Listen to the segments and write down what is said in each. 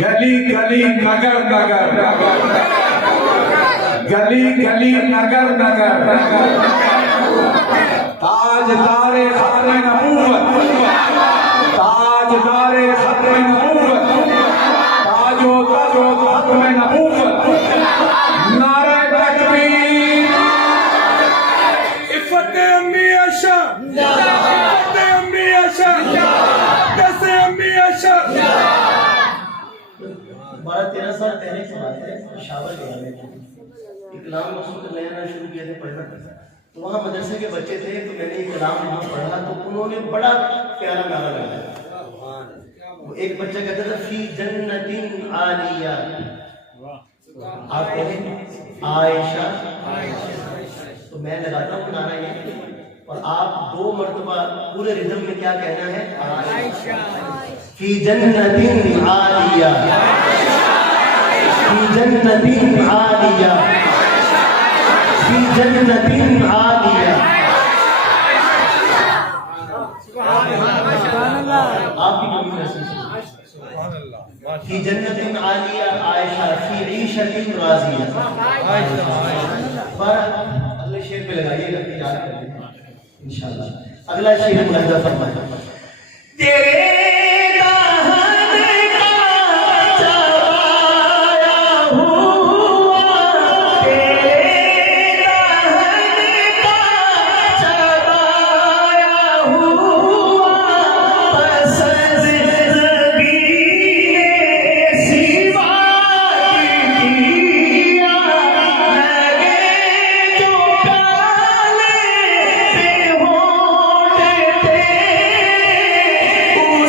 گلی گلی نگر نگر گلی گلی نگر نگر تاجدار ختم نبوت تاجدار ختم نبوت تاج و تاج و ختم نبوت نعرہ تکبیر عفت امی عائشہ عفت امی عائشہ کیسے امی عائشہ 12-13 سال پہلے کی بات ہے پشاور کے میں ایک کلام مسعود نیا شروع کیا تھے پڑھنا تو وہاں مدرسے کے بچے تھے تو میں نے یہ کلام وہاں پڑھا تو انہوں نے بڑا پیارا گانا گایا. وہ ایک بچہ کہتا تھا فی جنت عالیہ آپ کہیں عائشہ تو میں لگاتا ہوں گانا یہ اور آپ 2 مرتبہ پورے ردم میں کیا کہنا ہے عائشہ فی جنت عالیہ فی جنت عالیہ فی جنت عالیہ. آپ بھی کبھی محسوس فی جنت عالیہ عائشہ فی عیشۃ راضیہ. اگلے شعر پہ لگائیے گا کہ یاد کریں انشاءاللہ. اگلا شعر ملاحظہ فرمائیں. تیرے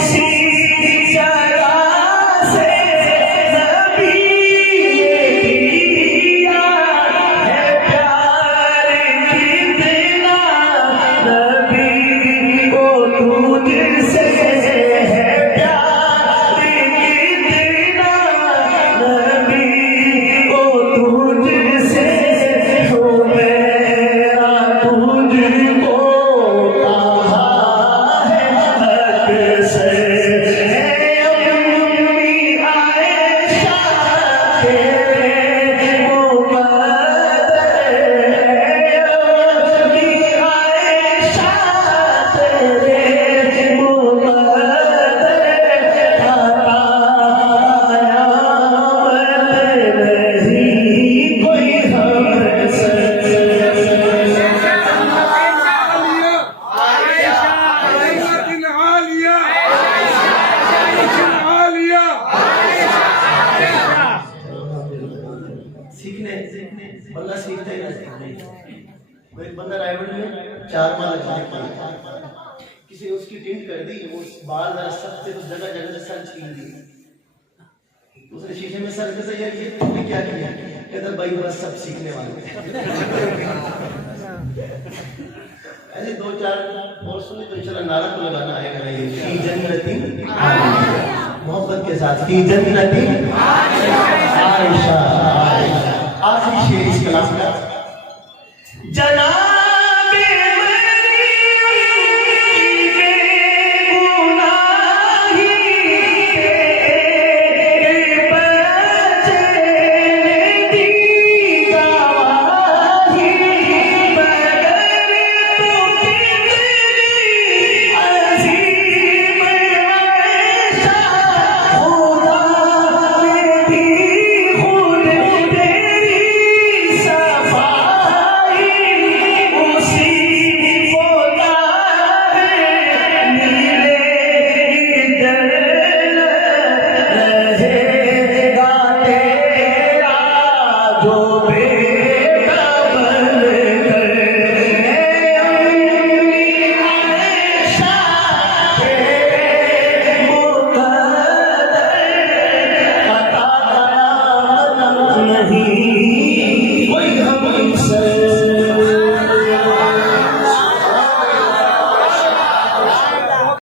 See سے اس کی ٹنٹ کر دی، وہ بال ذرا سخت تھے تو جگہ جگہ سے سر چھین دی. اس نے شیشے میں سر سے یہ تم نے کیا کیا؟ کہتا بھائی بس سب سیکھنے والے ہیں. ایسے دو چار اور سنے تو انشاءاللہ نعرہ تو لگانا آئے گا. نہیں فی جنت محبت کے ساتھ فی جنت عائشہ. آخری شعر اس کلام کا. جناب